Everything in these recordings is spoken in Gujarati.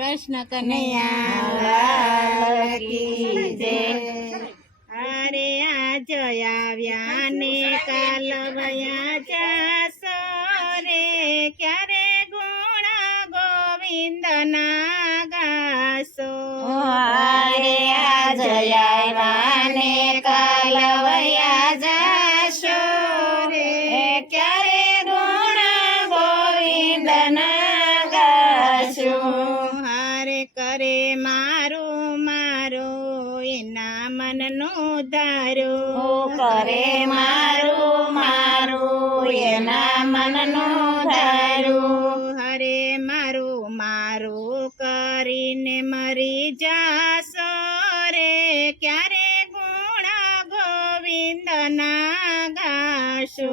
કૃષ્ણ કનૈયા જય. અરે આ આવ્યા ને કાલ વયા એના મનનું ધારું કરે મારું મારું એના મનનું ધારું. હરે મારું મારું કરીને મરી જાશો રે. ક્યારે ગુણ ગોવિંદ ના ગાશો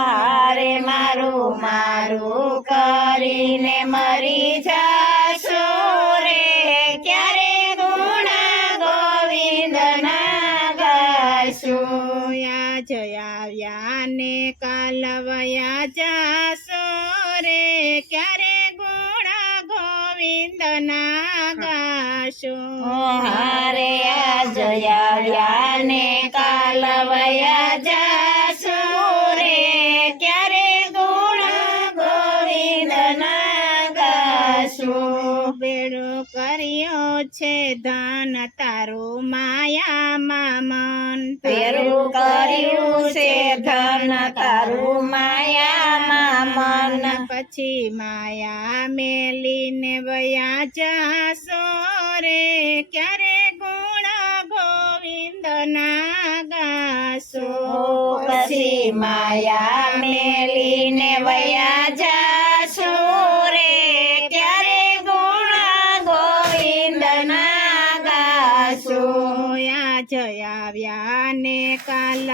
હારે મારું મારું કરીને મરી જાશો જયા ને કાલવયા જાસો રે? ક્યારે ગુણ ગોવિંદ ના ગાશો હારે જયા ને કાલ જાસો રે? ક્યારે ગુણ ગોવિંદ ના ગાશો બેડો કર્યો છે ધન તારું માયામાં મન. પેરું કર્યું છે ધન તારું માયામાં મન. પછી માયા મેલીને વયા જાશો રે. ક્યારે ગુણ ગોવિંદ ના ગાશો પછી માયા મેલીને વયા જાશો યા વ્યા ને કાલ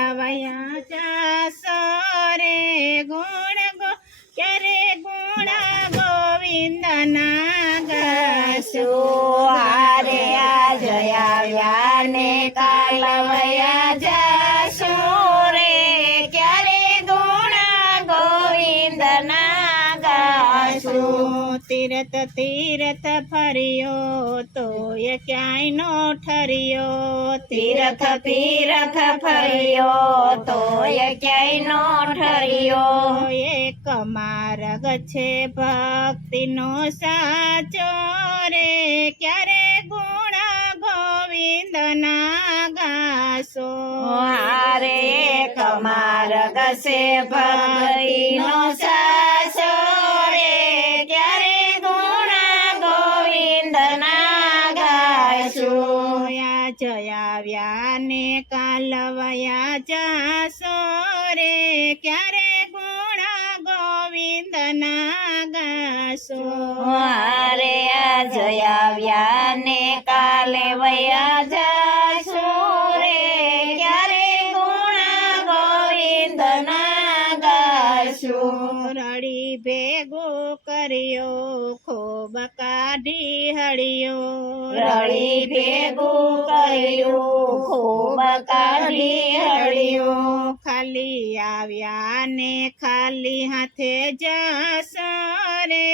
તીરથ તીરત ફર્યો તોય ક્યાંય નો ઠર્યો તીરથ તીરથ ફર્યો તોય ક્યાંય નો ઠર્યો એક માર્ગ છે ભક્તિનો સાચો રે ક્યારે ગુણ ગોવિંદ ના ગાશો હારે એક માર્ગ છે ભક્તિનો સાસો કાલવયા જાશો રે ક્યારે ગુણ ગોવિંદ ના ગાશો? રડી ભેગો કર્યો ખોબ કાઢી હળિયો. રળી ભેગું કર્યો ખૂબ કાઢી હળિયો. ખાલી આવ્યા ને ખાલી હાથે જશો રે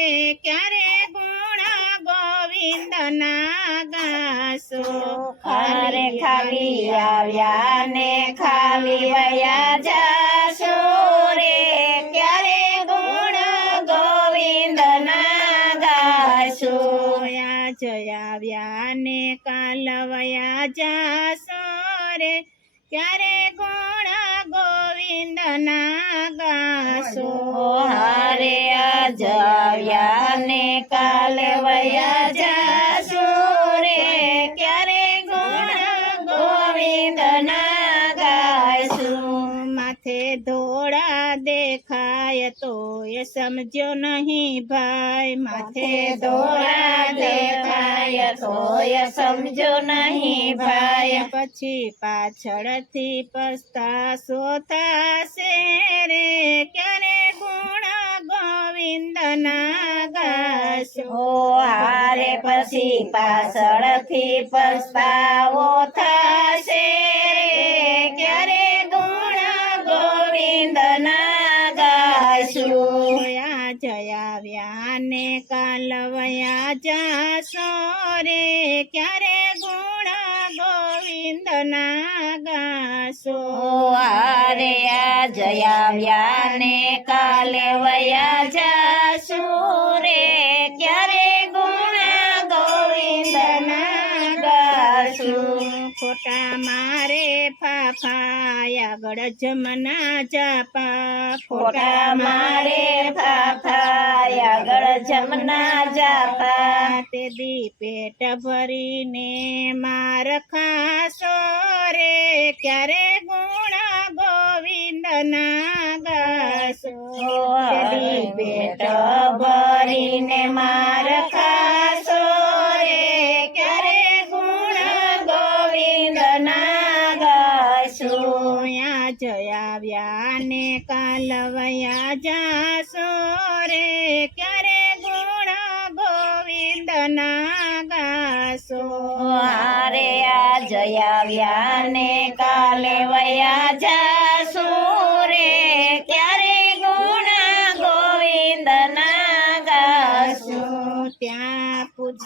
ક્યારે ગુણા ગોવિંદ ના અરે ખાલી આવ્યા ને ખાલી વયા જાશો યા વ્યા ને કાલવયા જાસો રે? ક્યારે ગુણ ગોવિંદ ના ગાશો? હારે આવ્યા ને કાલે વયા દેખાય તો એ સમજો નહીં ભાઈ માથે ધોળા દેખાય એ સમજો નહીં ભાઈ. પછી પાછળથી પસ્તાશો થશે રે ક્યારે ગુણ ગોવિંદ ના ગાશો હારે પછી પાછળથી પસ્તાવો થશે કાલવયા જા ગાશો રે? ક્યારે ગુણ ગોવિંદના ગાશો? આરે આ જયાવ્યા ને કાલે વયા જાસુ રે? ક્યારે ગુણ ગોવિંદના ગાશું? ખોટા મારે ફાફા આગળ જમના જાપા. ખોટા મારે જમના જાપા. તે દી પેટ ભરીને માર ખાસો રે. ક્યારે ગુણ ગોવિંદના ગાશો? તે દી પેટ ભરીને માર ખાસો રે. ક્યારે ગુણ ગોવિંદના ગાશું? સોયા જયાવ્યા ને કાલવયા જાશો ગાશો હારે આ જયાવ્યા ને કાલે વયા જાસુ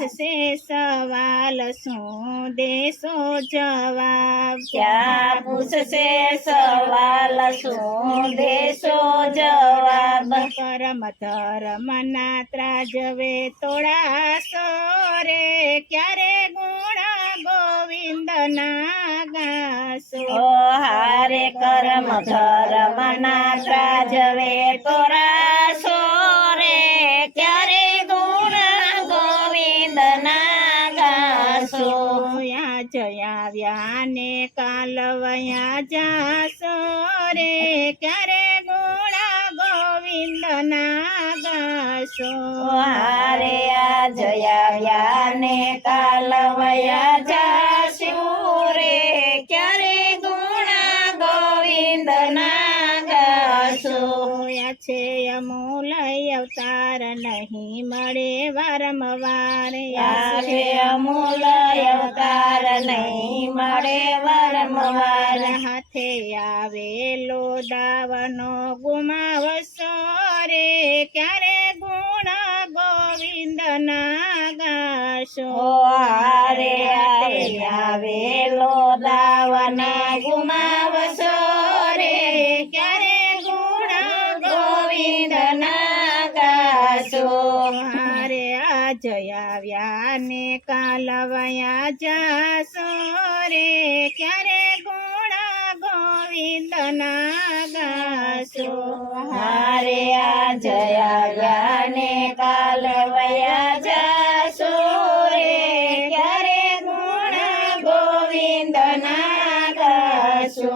પૂછશે સવાલ શું દેશો જવાબ? ક્યાં પૂછશે સવાલ શું દેશો જવાબ? કરમ ધર્મ ના ત્રાજવે તોડાશો રે ક્યારે ગુણ ગોવિંદ ના ગાશો? હારે કરમ ધર્મ ના ત્રાજવે તોરાસો રે ગોળા ગોવિંદ ના ગાશો હારે આ જયા ને કાલ વયા સોયા છે અમૂલય અવતાર નહીં મળે વારંવાર. છે અમૂલ અવતાર નહીં મળે વારંવાર. હાથે આવેલો દાવનો ગુમાવશો રે, ક્યારે ગુણ ગોવિંદ ના ગાશો રે આવે આવેલો દાવના આ જયાવ્યા ને કાલવયા જાશો રે? ક્યારે ગુણ ગોવિંદ ના ગાશો? હારે આ જયા ને કાલવયા વયા જાશો રે? ક્યારે ગુણ ગોવિંદ ના ગાશો?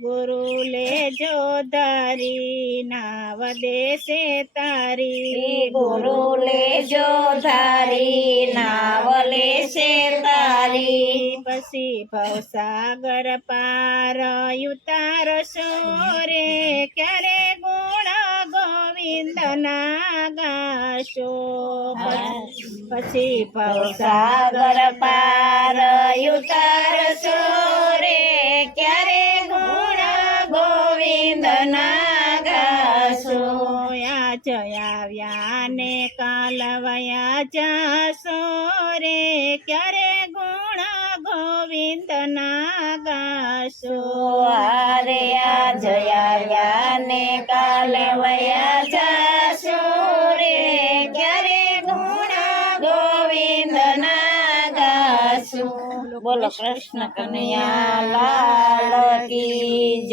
ગુરુ લેજો ધારી નાવ દેશે તારી ગુરુ લેજો ધારી નાવ લેશે તારી. પછી ભવસાગર પાર ઉતારશો રે. ક્યારે ગુણ ગોવિંદ ના ગાશો પછી ભવસાગર પાર ઉતારશો રે. જયાવ્યા ને કાલવયા જાશો રે? ક્યારે ગુણ ગોવિંદ ના ગાશો? રે આ જયા ને કાલે વયા જાશો રે? ક્યારે ગુણ ગોવિંદ ના ગાશો? બોલો કૃષ્ણ કનૈયા, લાલ કી